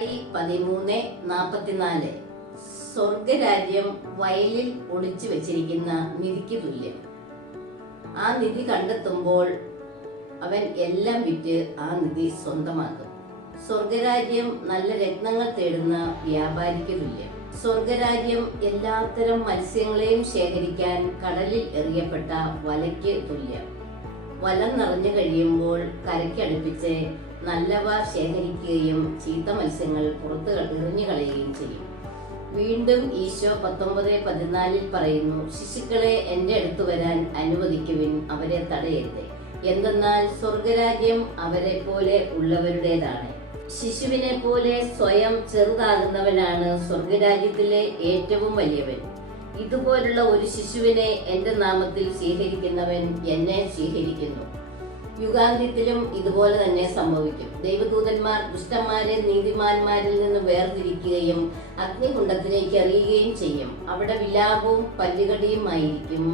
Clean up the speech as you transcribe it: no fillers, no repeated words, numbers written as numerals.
13:44 സ്വർഗരാജ്യം വയലിൽ ഒളിച്ചു വെച്ചിരിക്കുന്ന നിധിക്ക് തുല്യം. ആ നിധി കണ്ടെത്തുമ്പോൾ അവൻ എല്ലാം വിറ്റ് ആ നിധി സ്വന്തമാക്കും. സ്വർഗരാജ്യം നല്ല രത്നങ്ങൾ തേടുന്ന വ്യാപാരിക്ക് തുല്യം. സ്വർഗരാജ്യം എല്ലാത്തരം മത്സ്യങ്ങളെയും ശേഖരിക്കാൻ കടലിൽ എറിയപ്പെട്ട വലയ്ക്ക് തുല്യം. വലം നിറഞ്ഞു കഴിയുമ്പോൾ കരയ്ക്കടുപ്പിച്ച് നല്ലവ ശേഖരിക്കുകയും ചീത്ത മത്സ്യങ്ങൾ പുറത്ത് എറിഞ്ഞു കളയുകയും ചെയ്യും. വീണ്ടും ഈശോ 19:14 പറയുന്നു, ശിശുക്കളെ എന്റെ അടുത്ത് വരാൻ അനുവദിക്കുവിൻ, അവരെ തടയരുത്, എന്തെന്നാൽ സ്വർഗരാജ്യം അവരെ പോലെ ഉള്ളവരുടേതാണ്. ശിശുവിനെ പോലെ സ്വയം ചെറുതാകുന്നവനാണ് സ്വർഗരാജ്യത്തിലെ ഏറ്റവും വലിയവൻ. ഇതുപോലുള്ള ഒരു ശിശുവിനെ എന്റെ നാമത്തിൽ സ്വീകരിക്കുന്നവൻ എന്നെ സ്വീകരിക്കുന്നു. യുഗാന്ത്യത്തിലും ഇതുപോലെ തന്നെ സംഭവിക്കും. ദൈവദൂതന്മാർ ദുഷ്ടന്മാരെ നീതിമാന്മാരിൽ നിന്ന് വേർതിരിക്കുകയും അഗ്നികുണ്ഡത്തിലേക്ക് എറിയുകയും ചെയ്യും. അവിടെ വിലാപവും പല്ലുകടിയും ആയിരിക്കും.